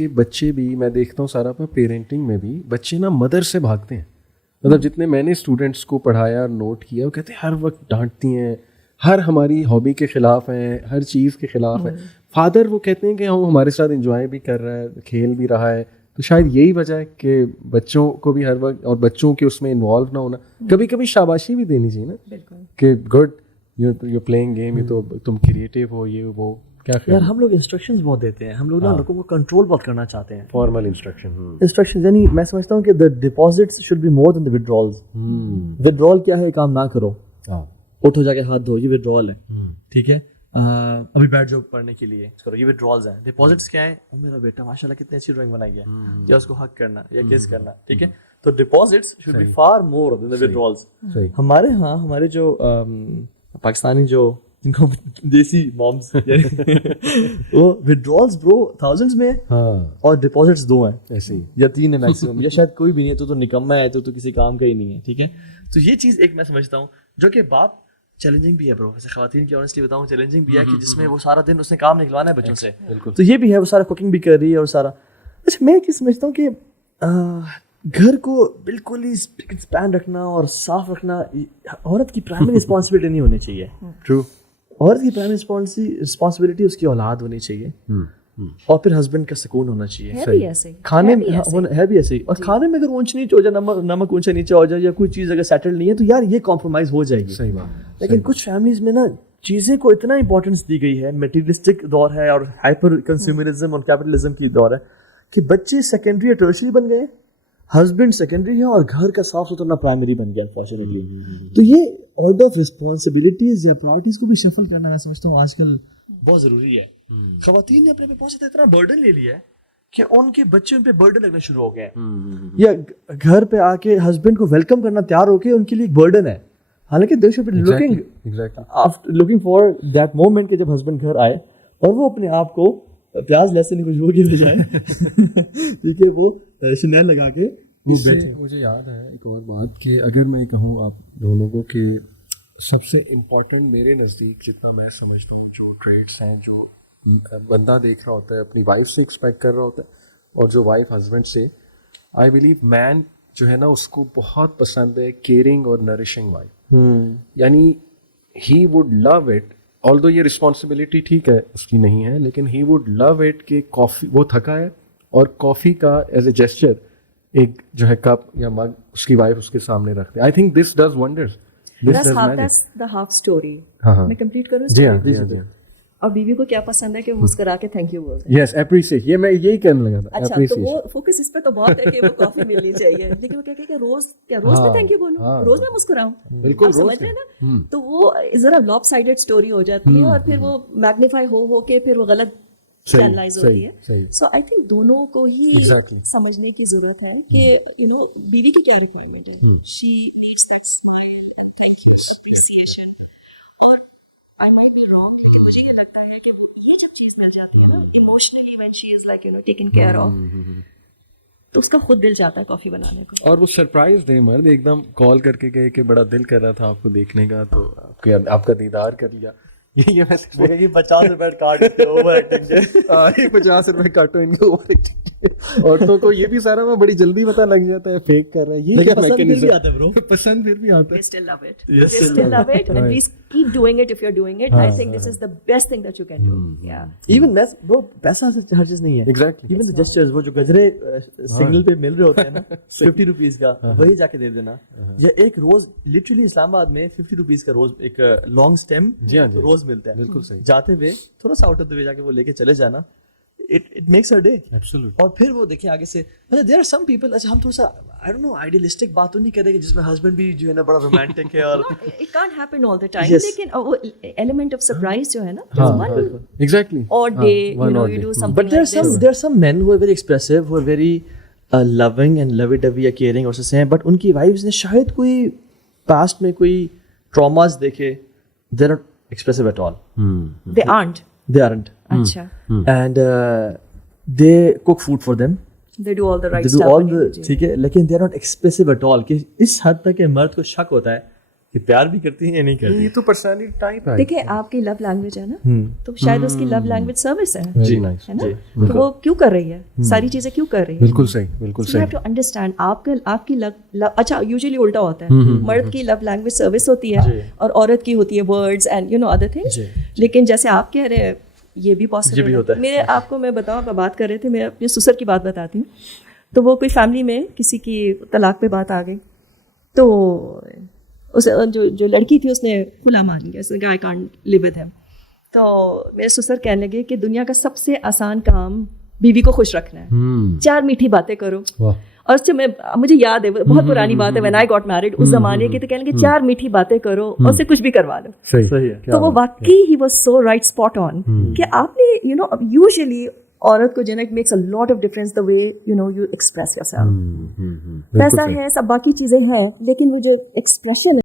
کہ بچے بھی, میں دیکھتا ہوں سارا پر پیرنٹنگ میں بھی بچے نا مدر سے بھاگتے ہیں. مطلب جتنے میں نے اسٹوڈنٹس کو پڑھایا اور نوٹ کیا, وہ کہتے ہیں ہر وقت ڈانٹتی ہیں, ہر ہماری ہابی کے خلاف ہیں, ہر چیز کے خلاف ہیں. فادر وہ کہتے ہیں کہ ہم ہمارے ساتھ انجوائے بھی کر رہا ہے, کھیل بھی رہا ہے. تو شاید یہی وجہ ہے کہ بچوں کو بھی ہر وقت, اور بچوں کے اس میں انوالو نہ ہونا, کبھی کبھی شاباشی بھی دینی چاہیے نا کہ گڈ یو پلئنگ گیم, یہ تو تم کریٹو ہو, یہ وہ. کیا یار ہم لوگ انسٹرکشنز بہت دیتے ہیں, ہم لوگ نا لوگوں کو کنٹرول بہت کرنا چاہتے ہیں. فارمل انسٹرکشن یعنی میں سمجھتا ہوں کہ the deposits should be more than the withdrawals. withdrawal کیا ہے, کام نہ کرو, اٹھو جا کے ہاتھ دھو, یہ withdrawal ہے. ٹھیک ہے, ابھی بیٹھ جاؤ پڑھنے کے لیے کرو, یہ withdrawals ہیں. ڈپازٹس کیا ہے, میرا بیٹا ماشاء اللہ کتنی اچھی ڈرائنگ بنائی ہے, یا اس کو حق کرنا یا کس کرنا. ٹھیک ہے, تو deposits should be far more than the withdrawals. ہمارے ہاں ہمارے جو پاکستانی جو جن کو دیسی مامس وہ withdrawals برو thousands میں, اور ڈپازٹس 2 ہیں ایسے ہی یا 3 ہیں میکسیمم, یا شاید کوئی بھی نہیں ہے, تو نکما ہے, تو کسی کام کا ہی نہیں ہے. ٹھیک ہے, تو یہ چیز ایک میں سمجھتا ہوں جو کہ بات چیلنجنگ بھی ہے برو, ویسے خواتین کی آنیسٹلی بتاؤں چیلنجنگ بھی ہے کہ جس میں وہ سارا دن اس نے کام نکلوانا ہے بچوں سے. تو یہ بھی ہے, وہ سارا کوکنگ بھی کر رہی ہے اور سارا. اچھا میں چیز سمجھتا ہوں کہ گھر کو بالکل ہی اسپین رکھنا اور صاف رکھنا عورت کی پرائمری رسپانسبلٹی نہیں ہونی چاہیے. ٹرو, عورت کی پرائمری رسپانسبلٹی اس کی اولاد ہونی چاہیے, اور پھر ہسبینڈ کا سکون ہونا چاہیے. کھانے میں ہے بھی ایسے ہی, اور کھانے میں اگر اونچ نیچ ہو جائے, نمک اونچا نیچے ہو جائے, یا کوئی چیز اگر سیٹل نہیں ہے, تو یار یہ کمپرومائز ہو جائے گی. صحیح بات. لیکن کچھ فیملیز میں نا چیزیں کو اتنا امپورٹنس دی گئی ہے, میٹیریلسٹک دور ہے اور ہائپر کنزیومرزم اور کیپٹلزم کی دور ہے, کہ بچے سیکنڈری یا ٹرشری بن گئے, ہسبینڈ سیکنڈری ہے, اور گھر کا صاف ستھرا پرائمری بن گیا انفارچونیٹلی. تو یہ آرڈر آف رسپانسبلٹیز یا پرائورٹیز کو بھی شفل کرنا میں سمجھتا ہوں آج کل بہت ضروری ہے. خواتین نے اپنے پہ بہت اتنا برڈن لے لیا ہے کہ ان کے بچے ان پہ برڈن لگنا شروع ہو گئے ہیں, یا گھر پہ آ کے ہسبینڈ کو ویلکم کرنا تیار ہو کے ان کے لیے ایک برڈن ہے. حالانکہ they should be looking for that moment کہ جب ہسبینڈ گھر آئے اور وہ اپنے آپ کو پیاز لہسن کی خوشبو کی بجائے ٹھیک ہے وہ شنیل لگا کے مجھے یاد ہے ایک اور بات کہ اگر میں کہوں آپ دونوں کو کہ سب سے امپورٹنٹ میرے نزدیک جتنا میں سمجھتا ہوں جو ٹریٹس ہیں جو بندہ دیکھ رہا ہوتا ہے اپنی وائف سے ایکسپیکٹ کر رہا ہوتا ہے, اور جو وائف ہسبینڈ سے, آئی بلیو مین جو ہے نا اس کو بہت پسند ہے کیئرنگ اور نرشنگ وائف. یعنی ہی وڈ لو اٹ, آلدو یہ رسپانسبلٹی ٹھیک ہے اس کی نہیں ہے, لیکن ہی وڈ لو اٹ کہ کافی وہ تھکا ہے اور کافی کا ایز اے جیسچر ایک جو ہے کپ یا مگ اس کی وائف اس کے سامنے رکھتے ہیں. I think this does wonders. That's the half story. میں کمپلیٹ کروں. جی ہاں. اور بیوی کو کیا پسند ہے کہ وہ مسکرا کے تھینک یو بولتے ہیں. یس, اپریشیٹ, یہ میں یہی کہنے لگا تھا. اچھا, تو وہ فوکس اس پہ تو بہت ہے کہ وہ کافی ملنی چاہیے, لیکن وہ کہتے ہیں کہ روز میں تھینک یو بولوں, روز میں مسکراؤں. بالکل سمجھ رہے ہیں نا. تو وہ ذرا لاپ سائڈڈ اسٹوری ہو جاتی ہے, اور پھر وہ میگنیفائی ہو کے پھر وہ غلط چینلائز ہوتی ہے. سو آئی تھنک دونوں کو ہی سمجھنے کی ضرورت ہے کہ بیوی کی کیا ریکوائرمنٹ ہے. She needs that smile, thank you, appreciation. اور آئی مائٹ بی رانگ, لیکن مجھے یہ لگتا ہے کہ یہ جب چیز مل جاتی ہے نا emotionally, when she is like taken care of, تو اس کا خود دل چاہتا ہے کافی بنانے کو. اور وہ سرپرائز دے مرد ایک دم کال کر کے گئے کہ بڑا دل کر رہا تھا آپ کو دیکھنے کا, تو آپ کا دیدار کر لیا. یہ میں 50 روپے کاٹ اوور ایکٹنگ کے 50 روپے کاٹو ان کو اوور ایکٹنگ. عورتوں کو یہ بھی سارا میں بڑی جلدی پتہ لگ جاتا ہے فیک کر رہا ہے. یہ کیا میکینزم, پسند پھر بھی آتا ہے. Still love it. Still love it, and please keep doing it if you're doing it. I think this is the best thing that you can do. Yeah. Even bro, پیسہ سے ہر چیز نہیں ہے. Exactly. Even the gestures, وہ جو گجرے signal پہ مل رہے ہوتے ہیں نا 50 روپیز کا, وہی جا کے دے دینا. یا ایک روز لٹرلی اسلام آباد میں 50 روپیز کا روز ایک لانگ اسٹیم روز ملتا ہے. بالکل صحیح. جاتے ہوئے تھوڑا سا آؤٹ آف دا وے جا کے وہ لے کے چلے جانا, it makes her day. Absolutely. اور پھر وہ دیکھیں آگے سے there are some people, اچھا ہم تھوڑا سا I don't know idealistic بات تو نہیں کریں گے جس میں ہسبینڈ بھی جو ہے نا بڑا رومانٹک ہے, اور it can't happen all the time, لیکن وہ element of surprise جو ہے نا, exactly, odd day, you do something but there are some men who are very expressive, who are very loving and lovey-dovey یا caring اور سے ہیں, but in کی وائفز نے شاید کوئی پاسٹ میں کوئی ٹراماز دیکھے, they're not expressive at all. They aren't. اچھا. And they cook food for them. They do all the right stuff. ٹھیک ہے, لیکن they are not expressive at all. کہ اس حد تک کہ مرد کو شک ہوتا ہے کہ پیار بھی کرتی ہیں یا نہیں کرتی. یہ تو پرسنالٹی ٹائپ ہے. دیکھیں آپ کی لو لینگویج ہے نا, تو شاید اس کی لو لینگویج سروس ہے, جی نائس, ہے نا, تو وہ کیوں کر رہی ہے, ساری چیزیں کیوں کر رہی ہے. بالکل صحیح, بالکل یو صحیح. ہیو ٹو انڈرسٹینڈ آپ کی لو, اچھا یوزلی الٹا ہوتا ہے, مرد کی لو لینگویج سروس ہوتی ہے اور عورت کی ہوتی ہے words and you no other things. لیکن جیسے آپ کہہ رہے ہیں یہ بھی پاسبل ہے. میرے آپ کو میں بتاؤں, آپ بات کر رہے تھے, میں اپنے سسر کی بات بتاتی ہوں. تو وہ کوئی فیملی میں کسی کی طلاق پہ بات آ گئی, تو اس جو لڑکی تھی اس نے کھلا مان لیا, اس نے کہا آئی کانٹ لیو ود ہم. تو میرے سسر کہنے لگے کہ دنیا کا سب سے آسان کام بیوی کو خوش رکھنا ہے, 4 میٹھی باتیں کرو. اور اس سے مجھے یاد ہے, بہت پرانی بات ہے, وین آئی گاٹ میرڈ اس زمانے کی, تو کہنے لگے 4 میٹھی باتیں کرو اور اس سے کچھ بھی کروا لو. صحیح ہے. تو وہ واقعی ہی was so right spot on کہ آپ نے یو نو یوزلی عورت کو جو ہے نا it makes a lot of difference the way you know you express your self. پیسہ ہے, سب باقی چیزیں ہیں, لیکن وہ جو ایکسپریشن